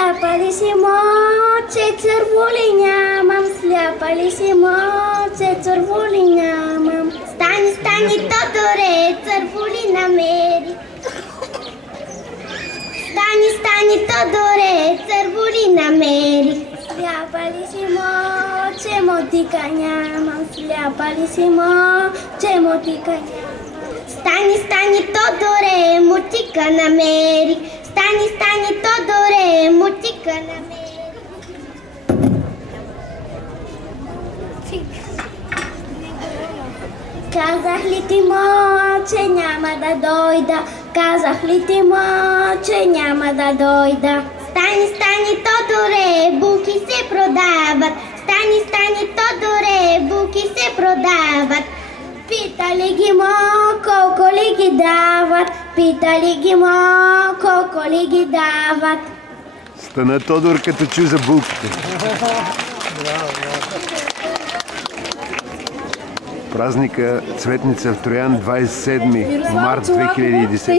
Сляпали си моче, цървули нямам. Сляпали си моче, цървули нямам. Стани, стани, Тодоре, цървули намери. Стани, стани, Тодоре, цървули намери. Сляпали си моче, мотика нямам. Сляпали си моче, мотика нямам. Стани, стани, Тодоре, мотика намери. Стани, стани, Тодоре, мотика намери. Казах ли ти, че няма да дойда? Казах ли ти, че няма да дойда? Стани, стани, Тодоре, булки се продават. Стани, стани, Тодоре, булки се продават. Питали ги колко ли ги дават? Питали ги колко ли ги дават? Стана Тодор, като чу за булките. Празника Цветница в Троян, 27 март 2010.